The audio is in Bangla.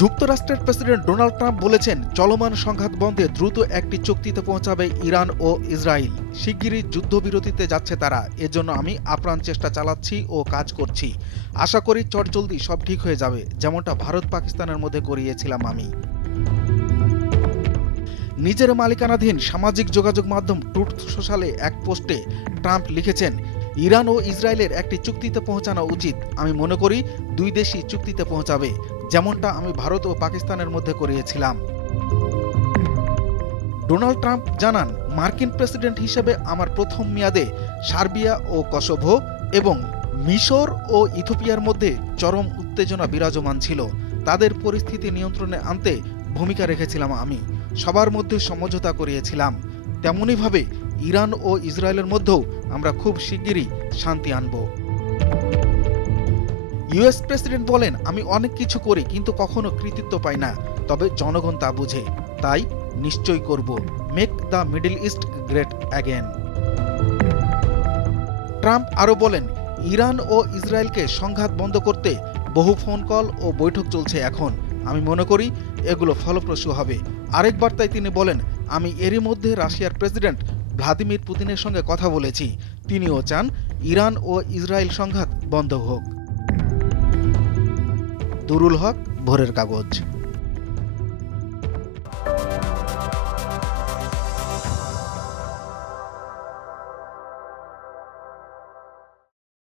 যুক্তরাষ্ট্রের প্রেসিডেন্ট ডোনাল্ড ট্রাম্প বলেছেন, চলমান সংঘাত বন্ধে দ্রুত একটি চুক্তিতে পৌঁছাবে ইরান ও ইসরায়েল। শিগগিরই যুদ্ধবিরতিতে যাচ্ছে তারা। এজন্য আমি আপ্রাণ চেষ্টা চালাচ্ছি ও কাজ করছি। আশা করি চটজলদি সব ঠিক হয়ে যাবে, যেমনটা ভারত পাকিস্তানের মধ্যে করিয়েছিলাম আমি। নিজের মালিকানাধীন সামাজিক যোগাযোগ মাধ্যম ট্রুথ সোশ্যালে এক পোস্টে ট্রাম্প লিখেছেন, ইরান ও ইসরায়েলের একটি চুক্তিতে পৌঁছানো উচিত। আমি মনে করি দুই দেশই চুক্তিতে পৌঁছাবে, যেমনটা আমি ভারত ও পাকিস্তানের মধ্যে করিয়েছিলাম। ডোনাল্ড ট্রাম্প জানান, মার্কিন প্রেসিডেন্ট হিসেবে আমার প্রথম মেয়াদে সার্বিয়া ও কসোভো এবং মিশর ও ইথিওপিয়ার মধ্যে চরম উত্তেজনা বিরাজমান ছিল। তাদের পরিস্থিতি নিয়ন্ত্রণে আনতে ভূমিকা রেখেছিলাম আমি। সবার মধ্যে সমঝোতা করিয়েছিলাম। তেমনইভাবে ইরান ও ইসরায়েলের মধ্যেও আমরা খুব শিগগিরই শান্তি আনব। ইউএস প্রেসিডেন্ট বলেন, আমি অনেক কিছু করি কিন্তু কখনো কৃতিত্ব পাই না, তবে জনগণ তা বুঝে। তাই নিশ্চয়ই করব। Make the middle east great again. Trump আরও বলেন, ইরান ও ইসরায়েলকে সংঘাত বন্ধ করতে বহু ফোন কল ও বৈঠক চলছে এখন। আমি মনে করি এগুলো ফলপ্রসূ হবে। আরেক বার্তায় তিনি বলেন, আমি এরই মধ্যে রাশিয়ার প্রেসিডেন্ট ভ্লাদিমির পুতিনের সঙ্গে কথা বলেছি। তিনিও চান ইরান ও ইসরায়েল সংঘাত বন্ধ হোক। দুরুল হক, ভোরের কাগজ।